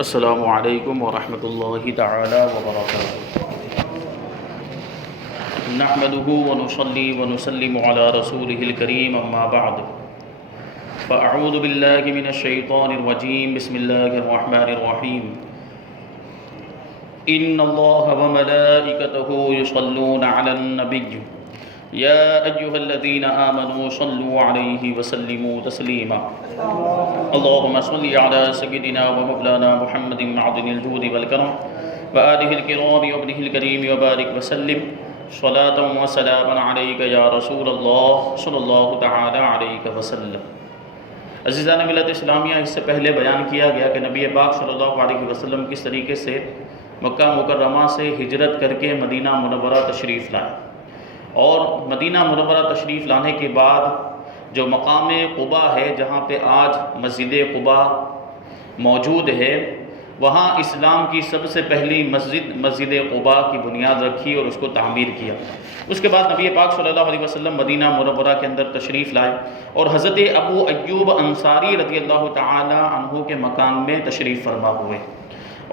السلام علیکم ورحمۃ اللہ تعالی وبرکاتہ۔ نحمده ونصلي ونسلم على رسوله الكريم اما بعد فاعوذ باللہ من الشیطان الرجیم بسم اللہ الرحمن الرحیم ان اللہ وملائکتہ یصلون علی النبی یا ایہا الذین آمنوا صلوا علیہ وسلموا تسلیما اللہم صل علی سیدنا ومولانا محمد معدن الجود والکرم وآلہ الکرام وابنہ الکریم وبارک وسلم صلاة و سلاما علیک یا رسول اللہ صلی اللہ تعالی علیہ وسلم۔ عزیزان ملت اسلامیہ، اس سے پہلے بیان کیا گیا کہ نبی پاک صلی اللہ علیہ وسلم کس طریقے سے مکہ مکرمہ سے ہجرت کر کے مدینہ منورہ تشریف لائے، اور مدینہ منورہ تشریف لانے کے بعد جو مقام قبا ہے، جہاں پہ آج مسجد قبا موجود ہے، وہاں اسلام کی سب سے پہلی مسجد قبا کی بنیاد رکھی اور اس کو تعمیر کیا۔ اس کے بعد نبی پاک صلی اللہ علیہ وسلم مدینہ منورہ کے اندر تشریف لائے اور حضرت ابو ایوب انصاری رضی اللہ تعالی عنہ کے مکان میں تشریف فرما ہوئے،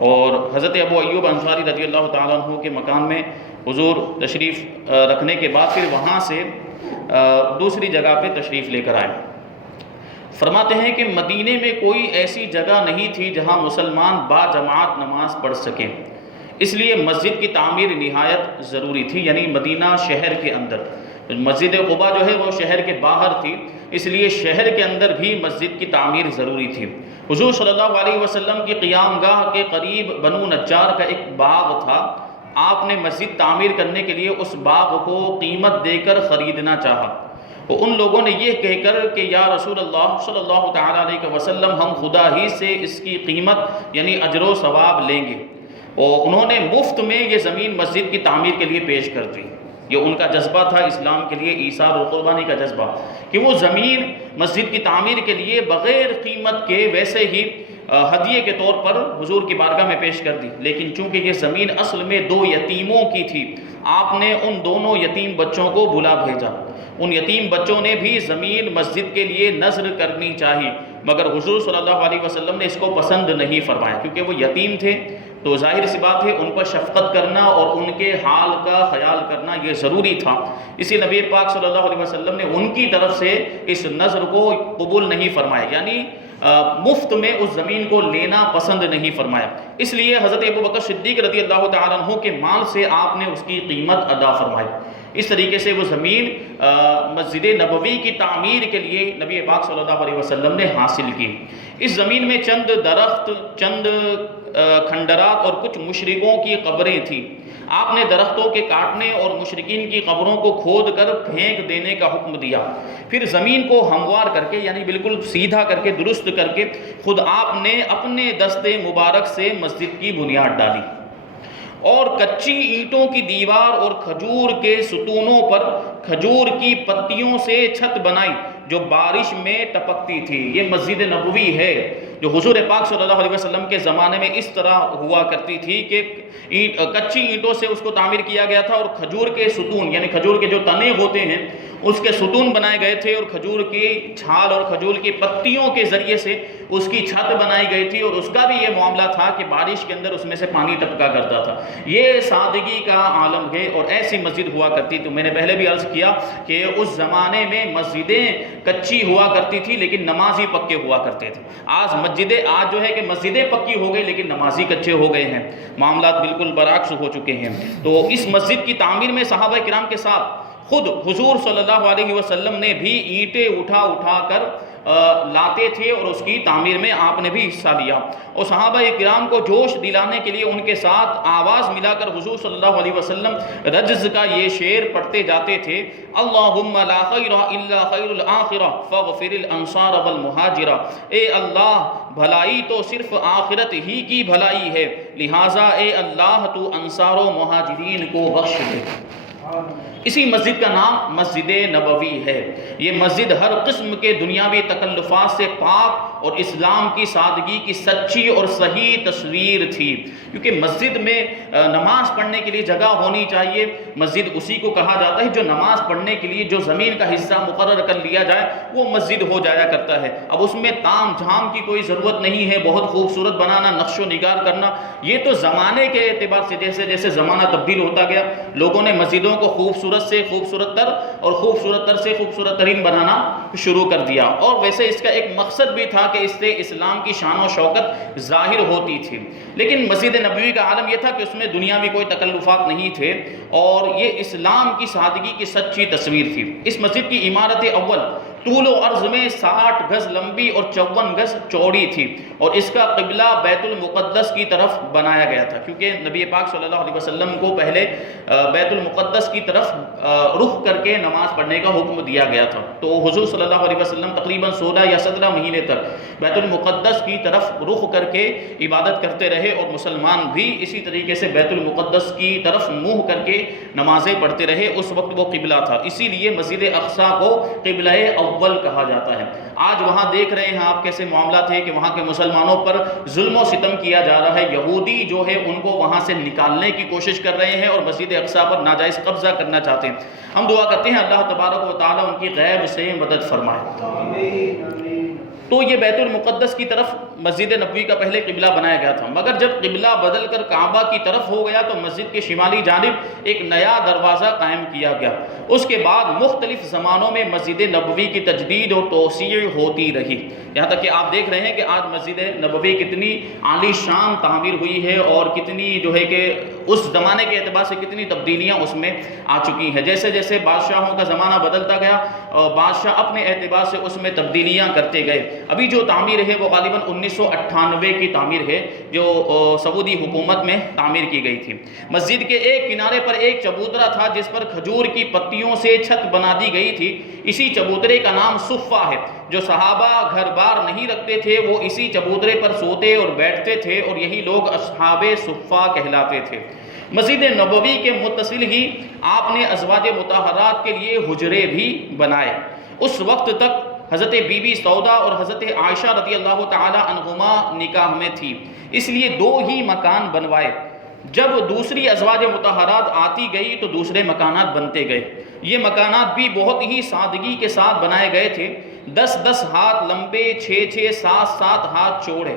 اور حضرت ابو ایوب انصاری رضی اللہ تعالی عنہ کے مکان میں حضور تشریف رکھنے کے بعد پھر وہاں سے دوسری جگہ پہ تشریف لے کر آئے۔ فرماتے ہیں کہ مدینے میں کوئی ایسی جگہ نہیں تھی جہاں مسلمان با جماعت نماز پڑھ سکیں، اس لیے مسجد کی تعمیر نہایت ضروری تھی، یعنی مدینہ شہر کے اندر۔ مسجد قبا جو ہے وہ شہر کے باہر تھی، اس لیے شہر کے اندر بھی مسجد کی تعمیر ضروری تھی۔ حضور صلی اللہ علیہ وسلم کی قیام گاہ کے قریب بنو نجار کا ایک باغ تھا، آپ نے مسجد تعمیر کرنے کے لیے اس باغ کو قیمت دے کر خریدنا چاہا، تو ان لوگوں نے یہ کہہ کر کہ یا رسول اللہ صلی اللہ تعالیٰ علیہ وسلم، ہم خدا ہی سے اس کی قیمت یعنی اجر و ثواب لیں گے، اور انہوں نے مفت میں یہ زمین مسجد کی تعمیر کے لیے پیش کر دی۔ یہ ان کا جذبہ تھا اسلام کے لیے ایثار و قربانی کا جذبہ، کہ وہ زمین مسجد کی تعمیر کے لیے بغیر قیمت کے ویسے ہی ہدیے کے طور پر حضور کی بارگاہ میں پیش کر دی۔ لیکن چونکہ یہ زمین اصل میں دو یتیموں کی تھی، آپ نے ان دونوں یتیم بچوں کو بلا بھیجا۔ ان یتیم بچوں نے بھی زمین مسجد کے لیے نذر کرنی چاہی، مگر حضور صلی اللہ علیہ وسلم نے اس کو پسند نہیں فرمایا، کیونکہ وہ یتیم تھے تو ظاہر سی بات ہے ان پر شفقت کرنا اور ان کے حال کا خیال کرنا یہ ضروری تھا۔ اسی نبی پاک صلی اللہ علیہ وسلم نے ان کی طرف سے اس نذر کو قبول نہیں فرمایا، یعنی مفت میں اس زمین کو لینا پسند نہیں فرمایا۔ اس لیے حضرت ابو بکر صدیق رضی اللہ تعالیٰ عنہ کے مال سے آپ نے اس کی قیمت ادا فرمائی۔ اس طریقے سے وہ زمین مسجد نبوی کی تعمیر کے لیے نبی پاک صلی اللہ علیہ وسلم نے حاصل کی۔ اس زمین میں چند درخت، چند کھنڈرات اور کچھ مشرکوں کی قبریں تھیں۔ آپ نے درختوں کے کاٹنے اور مشرکین کی قبروں کو کھود کر پھینک دینے کا حکم دیا، پھر زمین کو ہموار کر کے یعنی بالکل سیدھا کر کے درست کر کے خود آپ نے اپنے دست مبارک سے مسجد کی بنیاد ڈالی، اور کچی اینٹوں کی دیوار اور کھجور کے ستونوں پر کھجور کی پتیوں سے چھت بنائی جو بارش میں ٹپکتی تھی۔ یہ مسجد نبوی ہے جو حضور پاک صلی اللہ علیہ وسلم کے زمانے میں اس طرح ہوا کرتی تھی کہ کچی اینٹوں سے اس کو تعمیر کیا گیا تھا، اور کھجور کے ستون یعنی کھجور کے جو تنے ہوتے ہیں اس کے ستون بنائے گئے تھے، اور کھجور کی چھال اور کھجور کی پتیوں کے ذریعے سے اس کی چھت بنائی گئی تھی، اور اس کا بھی یہ معاملہ تھا کہ بارش کے اندر اس میں سے پانی ٹپکا کرتا تھا۔ یہ سادگی کا عالم ہے، اور ایسی مسجد ہوا کرتی تو میں نے پہلے بھی عرض کیا کہ اس زمانے میں مسجدیں کچی ہوا کرتی تھی لیکن نمازی پکے ہوا کرتے تھے۔ آج جو ہے کہ مسجدیں پکی ہو گئی لیکن نمازی کچے ہو گئے ہیں، معاملات بالکل برعکس ہو چکے ہیں۔ تو اس مسجد کی تعمیر میں صحابہ کرام کے ساتھ خود حضور صلی اللہ علیہ وسلم نے بھی اینٹیں اٹھا کر لاتے تھے، اور اس کی تعمیر میں آپ نے بھی حصہ لیا، اور صحابہ کرام کو جوش دلانے کے لیے ان کے ساتھ آواز ملا کر حضور صلی اللہ علیہ وسلم رجز کا یہ شعر پڑھتے جاتے تھے: اللہم لا خیر الا خیر الآخرہ فاغفر الانصار والمہاجرہ۔ اے اللہ، بھلائی تو صرف آخرت ہی کی بھلائی ہے، لہٰذا اے اللہ تو انصار و مہاجرین کو بخش دے۔ اسی مسجد کا نام مسجد نبوی ہے۔ یہ مسجد ہر قسم کے دنیاوی تکلفات سے پاک اور اسلام کی سادگی کی سچی اور صحیح تصویر تھی، کیونکہ مسجد میں نماز پڑھنے کے لیے جگہ ہونی چاہیے۔ مسجد اسی کو کہا جاتا ہے جو نماز پڑھنے کے لیے جو زمین کا حصہ مقرر کر لیا جائے وہ مسجد ہو جایا کرتا ہے۔ اب اس میں تام جھام کی کوئی ضرورت نہیں ہے، بہت خوبصورت بنانا، نقش و نگار کرنا، یہ تو زمانے کے اعتبار سے جیسے جیسے زمانہ تبدیل ہوتا گیا لوگوں نے مسجدوں کو خوبصورت سے خوبصورت تر اور خوبصورت تر سے خوبصورت ترین بنانا شروع کر دیا، اور ویسے اس کا ایک مقصد بھی تھا کہ اس سے اسلام کی شان و شوکت ظاہر ہوتی تھی۔ لیکن مسجد نبوی کا عالم یہ تھا کہ اس میں دنیاوی کوئی تکلفات نہیں تھے اور یہ اسلام کی سادگی کی سچی تصویر تھی۔ اس مسجد کی عمارت اول طول و عرض میں 60 گز لمبی اور 54 گز چوڑی تھی، اور اس کا قبلہ بیت المقدس کی طرف بنایا گیا تھا، کیونکہ نبی پاک صلی اللہ علیہ وسلم کو پہلے بیت المقدس کی طرف رخ کر کے نماز پڑھنے کا حکم دیا گیا تھا۔ تو حضور صلی اللہ علیہ وسلم تقریباً 16 یا 17 مہینے تک بیت المقدس کی طرف رخ کر کے عبادت کرتے رہے، اور مسلمان بھی اسی طریقے سے بیت المقدس کی طرف منہ کر کے نمازیں پڑھتے رہے۔ اس وقت وہ قبلہ تھا، اسی لیے مسجد اقصیٰ کو قبلہ اول کہا جاتا ہے۔ آج وہاں دیکھ رہے ہیں آپ کیسے معاملات ہیں کہ وہاں کے مسلمانوں پر ظلم و ستم کیا جا رہا ہے، یہودی جو ہے ان کو وہاں سے نکالنے کی کوشش کر رہے ہیں اور مسجد اقصیٰ پر ناجائز قبضہ کرنا چاہتے ہیں۔ ہم دعا کرتے ہیں اللہ تبارک و تعالیٰ ان کی غیب سے مدد فرمائے۔ تو یہ بیت المقدس کی طرف مسجد نبوی کا پہلے قبلہ بنایا گیا تھا، مگر جب قبلہ بدل کر کعبہ کی طرف ہو گیا تو مسجد کے شمالی جانب ایک نیا دروازہ قائم کیا گیا۔ اس کے بعد مختلف زمانوں میں مسجد نبوی کی تجدید اور توسیع ہوتی رہی، یہاں تک کہ آپ دیکھ رہے ہیں کہ آج مسجد نبوی کتنی عالی شان تعمیر ہوئی ہے اور کتنی جو ہے کہ اس زمانے کے اعتبار سے کتنی تبدیلیاں اس میں آ چکی ہیں۔ جیسے جیسے بادشاہوں کا زمانہ بدلتا گیا بادشاہ اپنے اعتبار سے اس میں تبدیلیاں کرتے گئے۔ ابھی جو تعمیر ہے وہ غالباً 1998 کی تعمیر ہے جو سعودی حکومت میں تعمیر کی گئی تھی۔ مسجد کے ایک کنارے پر ایک چبوترا تھا جس پر کھجور کی پتیوں سے چھت بنا دی گئی تھی۔ اسی چبوترے کا نام صفہ ہے۔ جو صحابہ گھر بار نہیں رکھتے تھے وہ اسی چبوترے پر سوتے اور بیٹھتے تھے، اور یہی لوگ اصحاب صفہ کہلاتے تھے۔ مسجد نبوی کے متصل ہی آپ نے ازواج مطہرات کے لیے حجرے بھی بنائے۔ اس وقت تک حضرت بی بی سودا اور حضرت عائشہ رضی اللہ تعالی عنہما نکاح میں تھی، اس لیے 2 ہی مکان بنوائے۔ جب دوسری ازواج مطہرات آتی گئی تو دوسرے مکانات بنتے گئے۔ یہ مکانات بھی بہت ہی سادگی کے ساتھ بنائے گئے تھے، 10-10 ہاتھ لمبے، 6-6، 7-7 ہاتھ چوڑے۔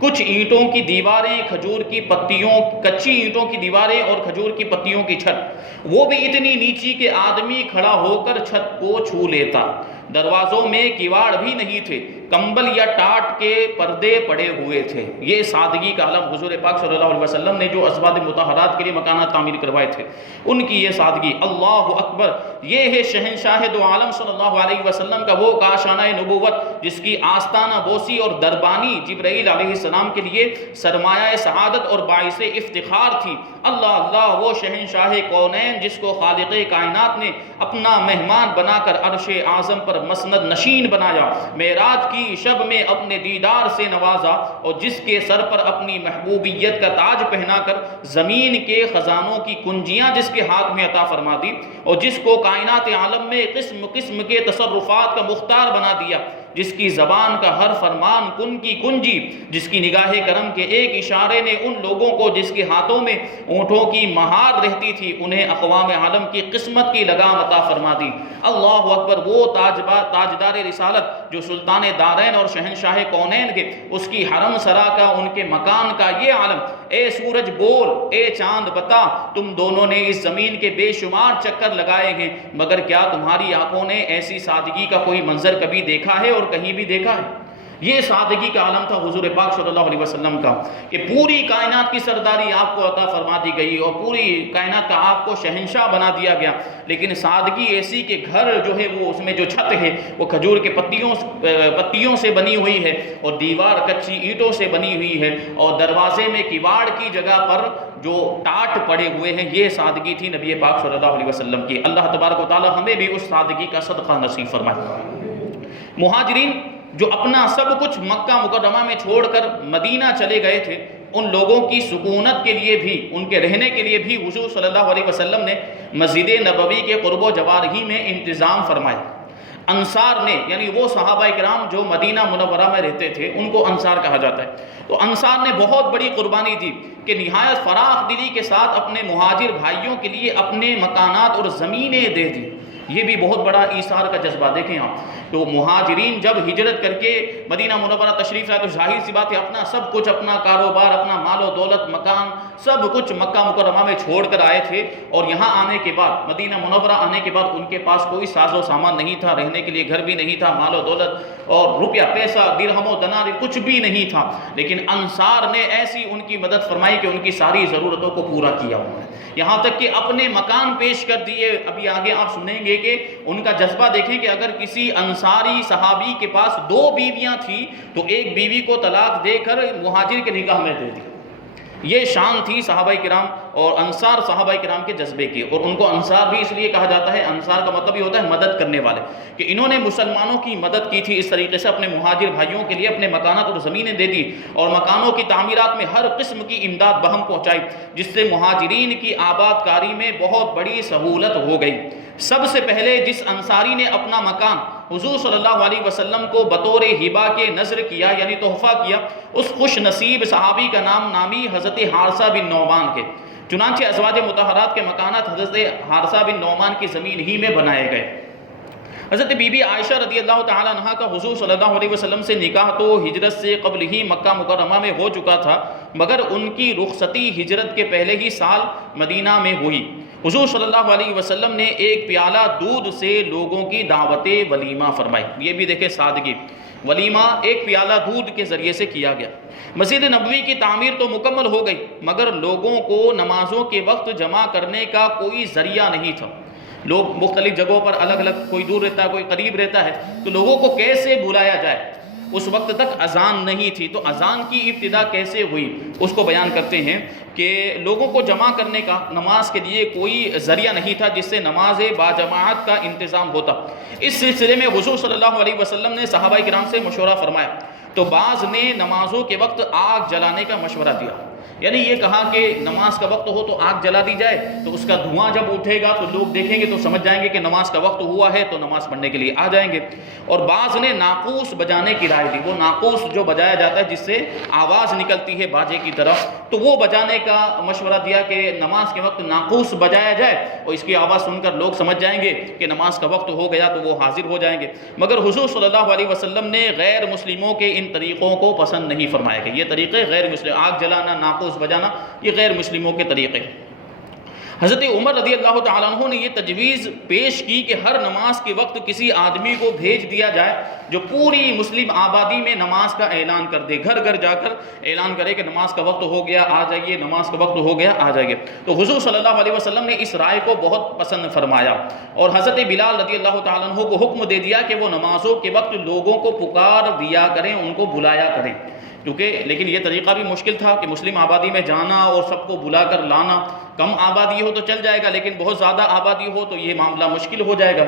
کچھ اینٹوں کی دیواریں، کھجور کی پتیوں، کچی اینٹوں کی دیواریں اور کھجور کی پتیوں کی چھت، وہ بھی اتنی نیچی کہ آدمی کھڑا ہو کر چھت کو چھو لیتا۔ دروازوں میں کیواڑ بھی نہیں تھے، کمبل یا ٹاٹ کے پردے پڑے ہوئے تھے۔ یہ سادگی کا علم حضور پاک صلی اللہ علیہ وسلم نے جو ازواج مطہرات کے لیے مکانات تعمیر کروائے تھے ان کی یہ سادگی۔ اللہ اکبر، یہ ہے شہنشاہ دو عالم صلی اللہ علیہ وسلم کا وہ کاشانہ نبوت جس کی آستانہ بوسی اور دربانی جبرائیل علیہ السلام کے لیے سرمایہ سعادت اور باعث افتخار تھی۔ اللہ اللہ، وہ شہنشاہ کونین جس کو خالق کائنات نے اپنا مہمان بنا کر عرش اعظم پر مسند نشین بنایا، معراج کی شب میں اپنے دیدار سے نوازا، اور جس کے سر پر اپنی محبوبیت کا تاج پہنا کر زمین کے خزانوں کی کنجیاں جس کے ہاتھ میں عطا فرما دی، اور جس کو کائنات عالم میں قسم قسم کے تصرفات کا مختار بنا دیا، جس کی زبان کا ہر فرمان کن کی کنجی، جس کی نگاہ کرم کے ایک اشارے نے ان لوگوں کو جس کے ہاتھوں میں اونٹوں کی مہار رہتی تھی انہیں اقوام عالم کی قسمت کی لگام عطا فرما دی۔ اللہ اکبر، وہ تاجدار رسالت جو سلطان دارین اور شہنشاہ کونین کے، اس کی حرم سرا کا، ان کے مکان کا یہ عالم۔ اے سورج بول، اے چاند بتا، تم دونوں نے اس زمین کے بے شمار چکر لگائے ہیں، مگر کیا تمہاری آنکھوں نے ایسی سادگی کا کوئی منظر کبھی دیکھا ہے اور کہیں بھی دیکھا ہے؟ یہ سادگی کا عالم تھا حضور پاک صلی اللہ علیہ وسلم کا کہ پوری کائنات کی سرداری آپ کو عطا فرما دی گئی اور پوری کائنات کا آپ کو شہنشاہ بنا دیا گیا، لیکن سادگی ایسی کہ گھر جو ہے وہ اس میں جو چھت ہے وہ کھجور کے پتیوں سے بنی ہوئی ہے، اور دیوار کچی اینٹوں سے بنی ہوئی ہے، اور دروازے میں کیواڑ کی جگہ پر جو ٹاٹ پڑے ہوئے ہیں۔ یہ سادگی تھی نبی پاک صلی اللہ علیہ وسلم کی۔ اللہ تبارک و تعالی ہمیں بھی اس سادگی کا صدقہ نصیب فرمائے۔ مہاجرین جو اپنا سب کچھ مکہ مکرمہ میں چھوڑ کر مدینہ چلے گئے تھے، ان لوگوں کی سکونت کے لیے بھی، ان کے رہنے کے لیے بھی حضور صلی اللہ علیہ وسلم نے مسجد نبوی کے قرب و جوار ہی میں انتظام فرمایا۔ انصار نے، یعنی وہ صحابہ کرام جو مدینہ منورہ میں رہتے تھے، ان کو انصار کہا جاتا ہے، تو انصار نے بہت بڑی قربانی دی کہ نہایت فراخ دلی کے ساتھ اپنے مہاجر بھائیوں کے لیے اپنے مکانات اور زمینیں دے دی۔ یہ بھی بہت بڑا ایثار کا جذبہ، دیکھیں آپ، تو مہاجرین جب ہجرت کر کے مدینہ منورہ تشریف لائے تو ظاہر سی بات ہے اپنا سب کچھ، اپنا کاروبار، اپنا مال و دولت، مکان، سب کچھ مکہ مکرمہ میں چھوڑ کر آئے تھے، اور یہاں آنے کے بعد، مدینہ منورہ آنے کے بعد ان کے پاس کوئی ساز و سامان نہیں تھا، رہنے کے لیے گھر بھی نہیں تھا، مال و دولت اور روپیہ پیسہ، درہم و دینار کچھ بھی نہیں تھا، لیکن انصار نے ایسی ان کی مدد فرمائی کہ ان کی ساری ضرورتوں کو پورا کیا انہوں نے، یہاں تک کہ اپنے مکان پیش کر دیے۔ ابھی آگے آپ سنیں گے کہ ان کا جذبہ دیکھیں کہ اگر کسی انصاری صحابی کے پاس 2 بیویاں تھیں تو ایک بیوی کو طلاق دے کر مہاجر کے نکاح میں دے دی۔ یہ شان تھی صحابہ کرام اور انصار صحابہ کرام کے جذبے کی، اور ان کو انصار بھی اس لیے کہا جاتا ہے، انصار کا مطلب یہ ہوتا ہے مدد کرنے والے، کہ انہوں نے مسلمانوں کی مدد کی تھی، اس طریقے سے اپنے مہاجر بھائیوں کے لیے اپنے مکانات اور زمینیں دے دی، اور مکانوں کی تعمیرات میں ہر قسم کی امداد بہم پہنچائی، جس سے مہاجرین کی آباد کاری میں بہت بڑی سہولت ہو گئی۔ سب سے پہلے جس انصاری نے اپنا مکان حضور صلی اللہ علیہ وسلم کو بطور ہبہ کے نذر کیا، یعنی تحفہ کیا، اس خوش نصیب صحابی کا نام نامی حضرت حارثہ بن نعمان کے، چنانچہ ازواج مطہرات کے مکانات حضرت حارثہ بن نعمان کی زمین ہی میں بنائے گئے۔ حضرت بی بی عائشہ رضی اللہ تعالیٰ عنہ کا حضور صلی اللہ علیہ وسلم سے نکاح تو ہجرت سے قبل ہی مکہ مکرمہ میں ہو چکا تھا، مگر ان کی رخصتی ہجرت کے پہلے ہی سال مدینہ میں ہوئی۔ حضور صلی اللہ علیہ وسلم نے ایک پیالہ دودھ سے لوگوں کی دعوت ولیمہ فرمائی۔ یہ بھی دیکھیں سادگی، ولیمہ ایک پیالہ دودھ کے ذریعے سے کیا گیا۔ مسجد نبوی کی تعمیر تو مکمل ہو گئی، مگر لوگوں کو نمازوں کے وقت جمع کرنے کا کوئی ذریعہ نہیں تھا۔ لوگ مختلف جگہوں پر الگ الگ، کوئی دور رہتا ہے، کوئی قریب رہتا ہے، تو لوگوں کو کیسے بلایا جائے؟ اس وقت تک اذان نہیں تھی، تو اذان کی ابتدا کیسے ہوئی اس کو بیان کرتے ہیں کہ لوگوں کو جمع کرنے کا نماز کے لیے کوئی ذریعہ نہیں تھا جس سے نماز باجماعت کا انتظام ہوتا۔ اس سلسلے میں حضور صلی اللہ علیہ وسلم نے صحابہ کرام سے مشورہ فرمایا، تو بعض نے نمازوں کے وقت آگ جلانے کا مشورہ دیا، یعنی یہ کہا کہ نماز کا وقت ہو تو آگ جلا دی جائے، تو اس کا دھواں جب اٹھے گا تو لوگ دیکھیں گے تو سمجھ جائیں گے کہ نماز کا وقت ہوا ہے، تو نماز پڑھنے کے لیے آ جائیں گے۔ اور بعض نے ناقوس بجانے کی رائے دی، وہ ناقوس جو بجایا جاتا ہے جس سے آواز نکلتی ہے باجے کی طرف، تو وہ بجانے کا مشورہ دیا کہ نماز کے وقت ناقوس بجایا جائے، اور اس کی آواز سن کر لوگ سمجھ جائیں گے کہ نماز کا وقت ہو گیا تو وہ حاضر ہو جائیں گے۔ مگر حضور صلی اللہ علیہ وسلم نے غیر مسلموں کے ان طریقوں کو پسند نہیں فرمایا کہ یہ طریقے غیر مسلم، آگ جلانا، ناقوس بجانا، یہ غیر مسلموں کے طریقے۔ حضرت عمر رضی اللہ تعالیٰ عنہ نے یہ تجویز پیش کی کہ ہر نماز کے وقت کسی آدمی کو بھیج دیا جائے جو پوری مسلم آبادی میں نماز کا اعلان کر دے، گھر گھر جا کر اعلان کرے کہ نماز کا وقت ہو گیا آ جائیے، نماز کا وقت ہو گیا آ جائیے۔ تو حضور صلی اللہ علیہ وسلم نے اس رائے کو بہت پسند فرمایا، اور حضرت بلال رضی اللہ تعالیٰ عنہ کو حکم دے دیا کہ وہ نمازوں کے وقت لوگوں کو پکار دیا کریں، ان کو بلایا کریں، کیونکہ لیکن یہ طریقہ بھی مشکل تھا کہ مسلم آبادی میں جانا اور سب کو بلا کر لانا۔ کم آبادی ہو تو چل جائے گا، لیکن بہت زیادہ آبادی ہو تو یہ معاملہ مشکل ہو جائے گا۔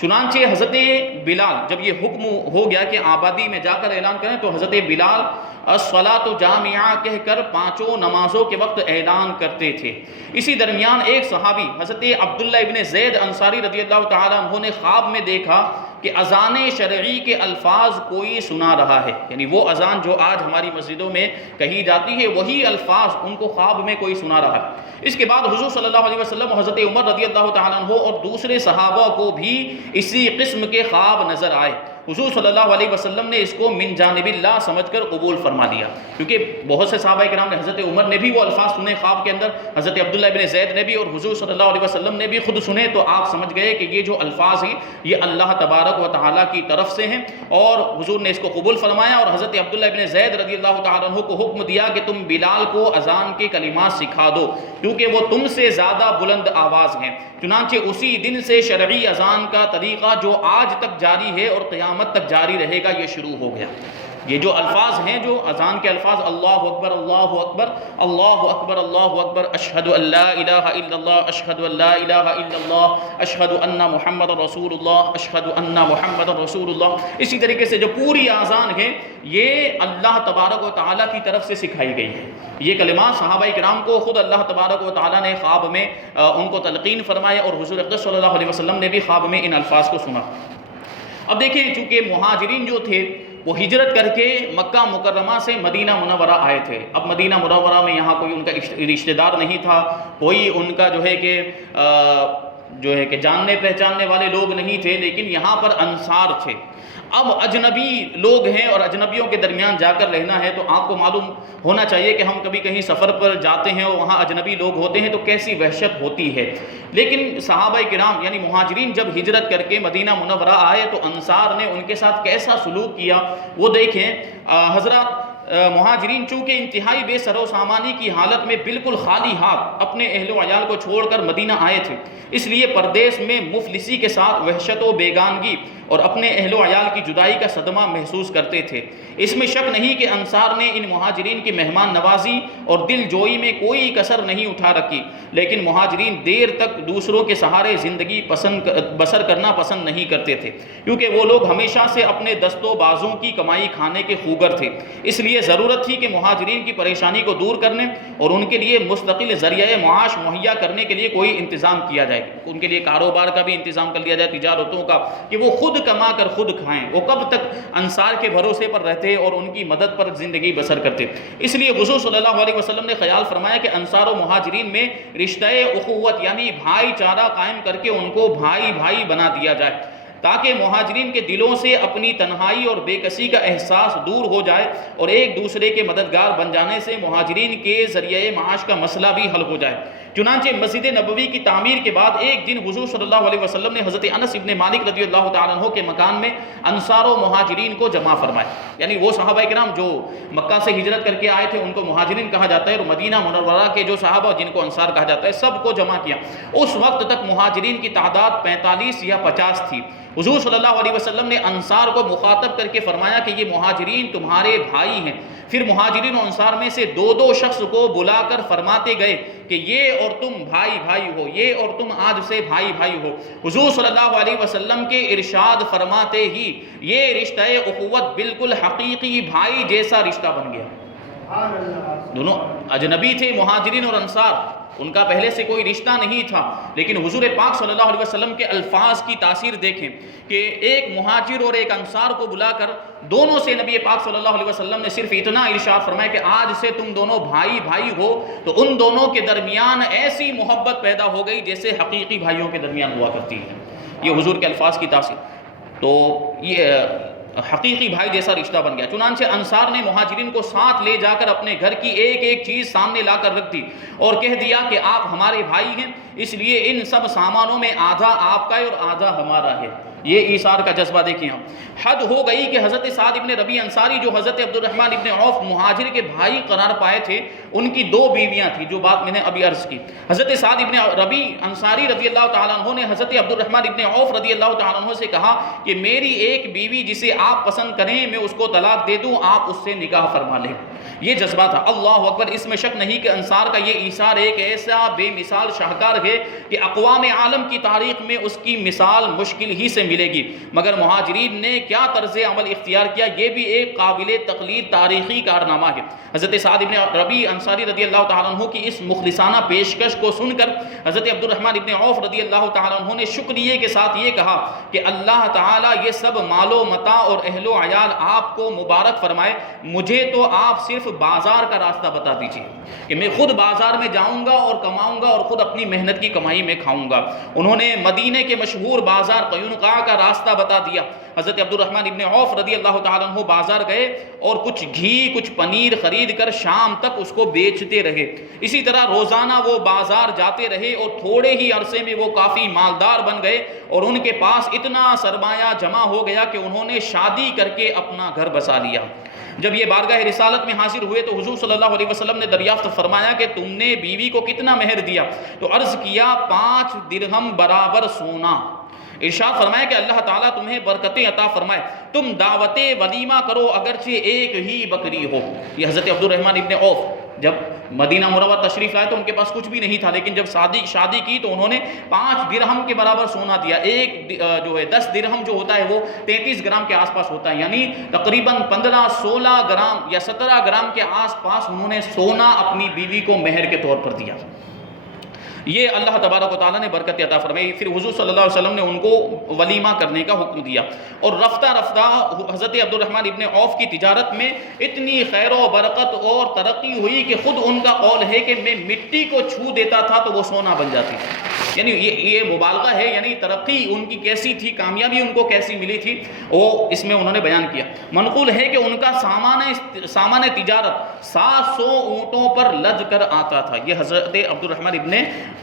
چنانچہ حضرت بلال، جب یہ حکم ہو گیا کہ آبادی میں جا کر اعلان کریں، تو حضرت بلال الصلاۃ جامعہ کہہ کر 5 نمازوں کے وقت اعلان کرتے تھے۔ اسی درمیان ایک صحابی حضرت عبداللہ ابن زید انصاری رضی اللہ تعالیٰ عنہ نے خواب میں دیکھا کہ اذان شرعی کے الفاظ کوئی سنا رہا ہے، یعنی وہ اذان جو آج ہماری مسجدوں میں کہی جاتی ہے وہی الفاظ ان کو خواب میں کوئی سنا رہا ہے۔ اس کے بعد حضور صلی اللہ علیہ وسلم، حضرت عمر رضی اللہ تعالیٰ عنہ اور دوسرے صحابہ کو بھی اسی قسم کے خواب نظر آئے۔ حضور صلی اللہ علیہ وسلم نے اس کو من جانب اللہ سمجھ کر قبول فرما لیا، کیونکہ بہت سے صحابہ کرام نے، حضرت عمر نے بھی وہ الفاظ سنے خواب کے اندر، حضرت عبداللہ ابن زید نے بھی، اور حضور صلی اللہ علیہ وسلم نے بھی خود سنے، تو آپ سمجھ گئے کہ یہ جو الفاظ ہیں یہ اللہ تبارک و تعالیٰ کی طرف سے ہیں، اور حضور نے اس کو قبول فرمایا۔ اور حضرت عبداللہ ابن زید رضی اللہ تعالیٰ عنہ کو حکم دیا کہ تم بلال کو اذان کے کلمات سکھا دو، کیونکہ وہ تم سے زیادہ بلند آواز ہیں۔ چنانچہ اسی دن سے شرعی اذان کا طریقہ جو آج تک جاری ہے اور قیامت تک جاری رہے گا، یہ شروع ہو گیا۔ یہ جو الفاظ ہیں، جو اذان کے الفاظ، اللہ اکبر اللہ اکبر اللہ اکبر اللہ اکبر، اشہد ان لا الہ الا اللہ اشہد ان لا الہ الا اللہ اشہد ان محمد رسول اللہ اشہد ان محمد رسول اللہ، اسی طریقے سے جو پوری اذان ہے یہ اللہ تبارک و تعالیٰ کی طرف سے سکھائی گئی ہے۔ یہ کلمات صحابہ کرام کو خود اللہ تبارک و تعالیٰ نے خواب میں ان کو تلقین فرمایا، اور حضور اقدس صلی اللہ علیہ وسلم نے بھی خواب میں ان الفاظ کو سنا۔ اب دیکھیں، چونکہ مہاجرین جو تھے وہ ہجرت کر کے مکہ مکرمہ سے مدینہ منورہ آئے تھے۔ اب مدینہ منورہ میں یہاں کوئی ان کا رشتہ دار نہیں تھا، کوئی ان کا جو ہے کہ جاننے پہچاننے والے لوگ نہیں تھے، لیکن یہاں پر انصار تھے۔ اب اجنبی لوگ ہیں اور اجنبیوں کے درمیان جا کر رہنا ہے، تو آپ کو معلوم ہونا چاہیے کہ ہم کبھی کہیں سفر پر جاتے ہیں اور وہاں اجنبی لوگ ہوتے ہیں تو کیسی وحشت ہوتی ہے۔ لیکن صحابہ کرام یعنی مہاجرین جب ہجرت کر کے مدینہ منورہ آئے تو انصار نے ان کے ساتھ کیسا سلوک کیا وہ دیکھیں۔ حضرات مہاجرین چونکہ انتہائی بے سر و سامانی کی حالت میں بالکل خالی ہاتھ اپنے اہل و عیال کو چھوڑ کر مدینہ آئے تھے، اس لیے پردیس میں مفلسی کے ساتھ وحشت و بیگانگی اور اپنے اہل و عیال کی جدائی کا صدمہ محسوس کرتے تھے۔ اس میں شک نہیں کہ انصار نے ان مہاجرین کی مہمان نوازی اور دل جوئی میں کوئی کسر نہیں اٹھا رکھی، لیکن مہاجرین دیر تک دوسروں کے سہارے زندگی بسر کرنا پسند نہیں کرتے تھے، کیونکہ وہ لوگ ہمیشہ سے اپنے دست و بازوں کی کمائی کھانے کے خوگر تھے۔ اس لیے ضرورت تھی کہ مہاجرین کی پریشانی کو دور کرنے اور ان کے لیے مستقل ذریعہ معاش مہیا کرنے کے لیے کوئی انتظام کیا جائے، ان کے لیے کاروبار کا بھی انتظام کر لیا جائے، تجارتوں کا، کہ وہ خود کما کر خود کھائیں۔ وہ کب تک انصار کے بھروسے پر رہتے اور ان کی مدد پر زندگی بسر کرتے؟ اس لیے حضور صلی اللہ علیہ وسلم نے خیال فرمایا کہ انصار و مہاجرین میں رشتہ اخوت یعنی بھائی چارہ قائم کر کے ان کو بھائی بھائی بنا دیا جائے، تاکہ مہاجرین کے دلوں سے اپنی تنہائی اور بے کسی کا احساس دور ہو جائے اور ایک دوسرے کے مددگار بن جانے سے مہاجرین کے ذریعہ معاش کا مسئلہ بھی حل ہو جائے۔ چنانچہ مسجد نبوی کی تعمیر کے بعد ایک دن حضور صلی اللہ علیہ وسلم نے حضرت انس ابن مالک رضی اللہ تعالیٰ عنہ کے مکان میں انصار و مہاجرین کو جمع فرمایا، یعنی وہ صحابہ کرام جو مکہ سے ہجرت کر کے آئے تھے ان کو مہاجرین کہا جاتا ہے، اور مدینہ منورہ کے جو صحابہ جن کو انصار کہا جاتا ہے سب کو جمع کیا۔ اس وقت تک مہاجرین کی تعداد 45 یا 50 تھی۔ حضور صلی اللہ علیہ وسلم نے انصار کو مخاطب کر کے فرمایا کہ یہ مہاجرین تمہارے بھائی ہیں۔ پھر مہاجرین و انصار میں سے دو دو شخص کو بلا کر فرماتے گئے کہ یہ اور تم بھائی بھائی ہو، یہ اور تم آج سے بھائی بھائی ہو۔ حضور صلی اللہ علیہ وسلم کے ارشاد فرماتے ہی یہ رشتہ اخوت بالکل حقیقی بھائی جیسا رشتہ بن گیا۔ دونوں اجنبی تھے، مہاجرین اور انصار، ان کا پہلے سے کوئی رشتہ نہیں تھا، لیکن حضور پاک صلی اللہ علیہ وسلم کے الفاظ کی تاثیر دیکھیں کہ ایک مہاجر اور ایک انصار کو بلا کر دونوں سے نبی پاک صلی اللہ علیہ وسلم نے صرف اتنا ارشاد فرمایا کہ آج سے تم دونوں بھائی بھائی ہو، تو ان دونوں کے درمیان ایسی محبت پیدا ہو گئی جیسے حقیقی بھائیوں کے درمیان ہوا کرتی ہے۔ یہ حضور کے الفاظ کی تاثیر، تو یہ حقیقی بھائی جیسا رشتہ بن گیا۔ چنانچہ انصار نے مہاجرین کو ساتھ لے جا کر اپنے گھر کی ایک ایک چیز سامنے لا کر رکھ دی اور کہہ دیا کہ آپ ہمارے بھائی ہیں، اس لیے ان سب سامانوں میں آدھا آپ کا ہے اور آدھا ہمارا ہے۔ یہ ایثار کا جذبہ دیکھیں آپ۔ حد ہو گئی کہ حضرت سعد ابن ربیع انصاری جو حضرت عبد الرحمن ابن عوف مہاجر کے بھائی قرار پائے تھے، ان کی دو بیویاں تھیں، جو بات میں نے ابھی عرض کی۔ حضرت سعد ابن ربیع انصاری رضی اللہ تعالیٰ عنہ نے حضرت عبد الرحمن ابن عوف رضی اللہ تعالیٰ عنہ سے کہا کہ میری ایک بیوی جسے آپ پسند کریں میں اس کو طلاق دے دوں، آپ اس سے نکاح فرما لیں۔ یہ جذبہ تھا۔ اللہ اکبر! اس میں شک نہیں کہ انصار کا یہ ایثار ایک ایسا بے مثال شاہکار ہے کہ اقوام عالم کی تاریخ میں اس کی مثال مشکل ہی سے ملے گی، مگر مہاجرین نے کیا طرز عمل اختیار کیا، یہ بھی ایک قابل تقلید تاریخی کارنامہ ہے۔ حضرت سعد ابن ربیع انصاری رضی اللہ تعالیٰ عنہ کی اس مخلصانہ پیشکش کو سن کر حضرت عبد الرحمن ابن عوف رضی اللہ تعالیٰ عنہ نے شکریہ کے ساتھ یہ کہا کہ اللہ تعالیٰ یہ سب مال و متاع اور اہل و عیال آپ کو مبارک فرمائے، مجھے تو آپ صرف بازار کا راستہ بتا دیجیے کہ میں خود بازار میں جاؤں گا اور کماؤں گا اور خود اپنی محنت کی کمائی میں کھاؤں گا۔ انہوں نے مدینے کے مشہور بازار قینقاع کا راستہ بتا دیا۔ حضرت عبد الرحمن ابن عوف رضی اللہ تعالیٰ عنہ بازار گئے اور کچھ گھی کچھ پنیر خرید کر شام تک اس کو بیچتے رہے۔ اسی طرح روزانہ وہ بازار جاتے رہے اور تھوڑے ہی عرصے میں وہ کافی مالدار بن گئے اور ان کے پاس اتنا سرمایہ جمع ہو گیا کہ انہوں نے شادی کر کے اپنا گھر بسا لیا۔ جب یہ بارگاہ رسالت میں حاضر ہوئے تو حضور صلی اللہ علیہ وسلم نے دریافت فرمایا کہ تم نے بیوی کو کتنا مہر دیا؟ تو عرض کیا 5 درہم برابر سونا۔ ارشاد فرمایا کہ اللہ تعالیٰ تمہیں برکتیں عطا فرمائے، تم دعوت ولیمہ کرو اگرچہ ایک ہی بکری ہو۔ یہ حضرت عبد الرحمن ابن عوف جب مدینہ منورہ تشریف لائے تو ان کے پاس کچھ بھی نہیں تھا، لیکن جب شادی کی تو انہوں نے 5 درہم کے برابر سونا دیا۔ ایک جو ہے 10 درہم جو ہوتا ہے وہ 33 گرام کے آس پاس ہوتا ہے، یعنی تقریباً 15-16 گرام یا 17 گرام کے آس پاس انہوں نے سونا اپنی بیوی کو مہر کے طور پر دیا۔ یہ اللہ تبارک و تعالیٰ نے برکت عطا فرمائی۔ پھر حضور صلی اللہ علیہ وسلم نے ان کو ولیمہ کرنے کا حکم دیا، اور رفتہ رفتہ حضرت عبد الرحمن ابن عوف کی تجارت میں اتنی خیر و برکت اور ترقی ہوئی کہ خود ان کا قول ہے کہ میں مٹی کو چھو دیتا تھا تو وہ سونا بن جاتی تھی۔ یعنی یہ مبالغہ ہے، یعنی ترقی ان کی کیسی تھی، کامیابی ان کو کیسی ملی تھی، وہ اس میں انہوں نے بیان کیا۔ منقول ہے کہ ان کا سامان تجارت 700 اونٹوں پر لد کر آتا تھا۔ یہ حضرت عبد الرحمن ابن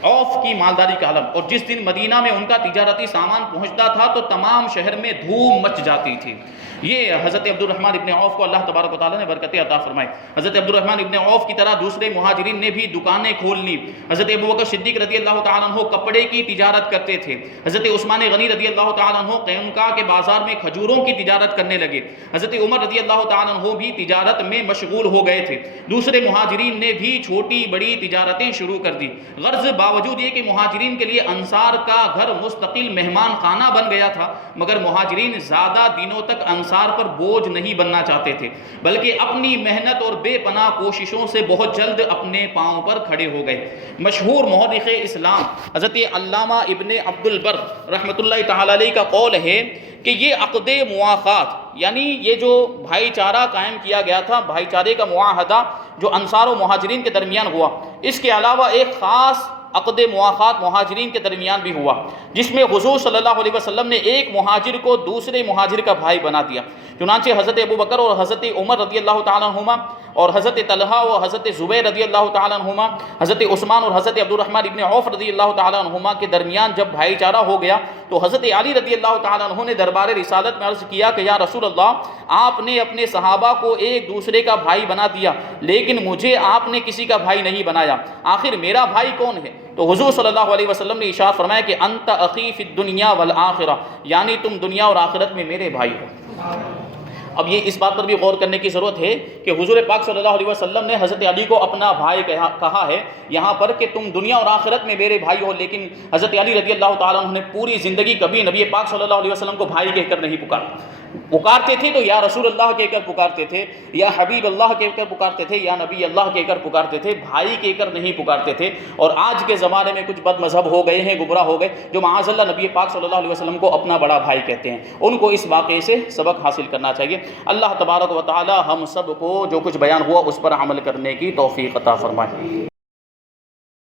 عوف کی مالداری کا علم، اور جس دن مدینہ میں ان کا تجارتی سامان پہنچتا تھا تو تمام شہر میں دھوم مچ جاتی تھی۔ یہ حضرت عبد الرحمن ابن عوف کو اللہ تبارک و تعالیٰ نے برکتیں عطا فرمائی۔ حضرت عبد الرحمن ابن عوف کی طرح دوسرے مہاجرین نے بھی دکانیں کھول لی۔ حضرت ابوبکر صدیق رضی اللہ تعالیٰ عنہ کپڑے کی تجارت کرتے تھے۔ حضرت عثمان غنی رضی اللہ تعالیٰ عنہ قینقاع کے بازار میں کھجوروں کی تجارت کرنے لگے۔ حضرت عمر رضی اللہ تعالیٰ عنہ بھی تجارت میں مشغول ہو گئے تھے۔ دوسرے مہاجرین نے بھی چھوٹی بڑی تجارتیں شروع کر دی۔ غرض باوجود یہ کہ مہاجرین کے لیے انصار کا گھر مستقل مہمان خانہ بن گیا تھا، مگر مہاجرین زیادہ دنوں تک انصار پر بوجھ نہیں بننا چاہتے تھے، بلکہ اپنی محنت اور بے پناہ کوششوں سے بہت جلد اپنے پاؤں پر کھڑے ہو گئے۔ مشہور مورخ اسلام حضرت علامہ ابن عبد البر رحمۃ اللہ تعالی علیہ کا قول ہے کہ یہ عقد مواخات، یعنی یہ جو بھائی چارہ قائم کیا گیا تھا، بھائی چارے کا معاہدہ جو انصار و مہاجرین کے درمیان ہوا، اس کے علاوہ ایک خاص عقد مواخات مہاجرین کے درمیان بھی ہوا، جس میں حضور صلی اللہ علیہ وسلم نے ایک مہاجر کو دوسرے مہاجر کا بھائی بنا دیا۔ چنانچہ حضرت ابوبکر اور حضرت عمر رضی اللہ تعالیٰ عنہما اور حضرت طلحہ اور حضرت زبیر رضی اللہ تعالیٰ عنہما، حضرت عثمان اور حضرت عبد الرحمن ابن عوف رضی اللہ تعالیٰ عنہما کے درمیان جب بھائی چارہ ہو گیا تو حضرت علی رضی اللہ تعالیٰ عنہ نے دربار رسالت میں عرض کیا کہ یا رسول اللہ، آپ نے اپنے صحابہ کو ایک دوسرے کا بھائی بنا دیا، لیکن مجھے آپ نے کسی کا بھائی نہیں بنایا، آخر میرا بھائی کون ہے؟ تو حضور صلی اللہ علیہ وسلم نے ارشاد فرمایا کہ انت اخی فی الدنیا والآخرہ، یعنی تم دنیا اور آخرت میں میرے بھائی ہو۔ اب یہ اس بات پر بھی غور کرنے کی ضرورت ہے کہ حضور پاک صلی اللہ علیہ وسلم نے حضرت علی کو اپنا بھائی کہا ہے یہاں پر کہ تم دنیا اور آخرت میں میرے بھائی ہو، لیکن حضرت علی رضی اللہ تعالیٰ عنہ نے پوری زندگی کبھی نبی پاک صلی اللہ علیہ وسلم کو بھائی کہہ کر نہیں پکارتے تھے تو یا رسول اللہ کہہ کر پکارتے تھے، یا حبیب اللہ کہہ کر پکارتے تھے، یا نبی اللہ کہہ کر پکارتے تھے، بھائی کہہ کر نہیں پکارتے تھے۔ اور آج کے زمانے میں کچھ بد مذہب ہو گئے ہیں، گمراہ ہو گئے، جو معاذ اللہ نبی پاک صلی اللہ علیہ وسلم کو اپنا بڑا بھائی کہتے ہیں۔ ان کو اس واقعے سے سبق حاصل کرنا چاہیے۔ اللہ تبارک و تعالی ہم سب کو جو کچھ بیان ہوا اس پر عمل کرنے کی توفیق عطا فرمائے۔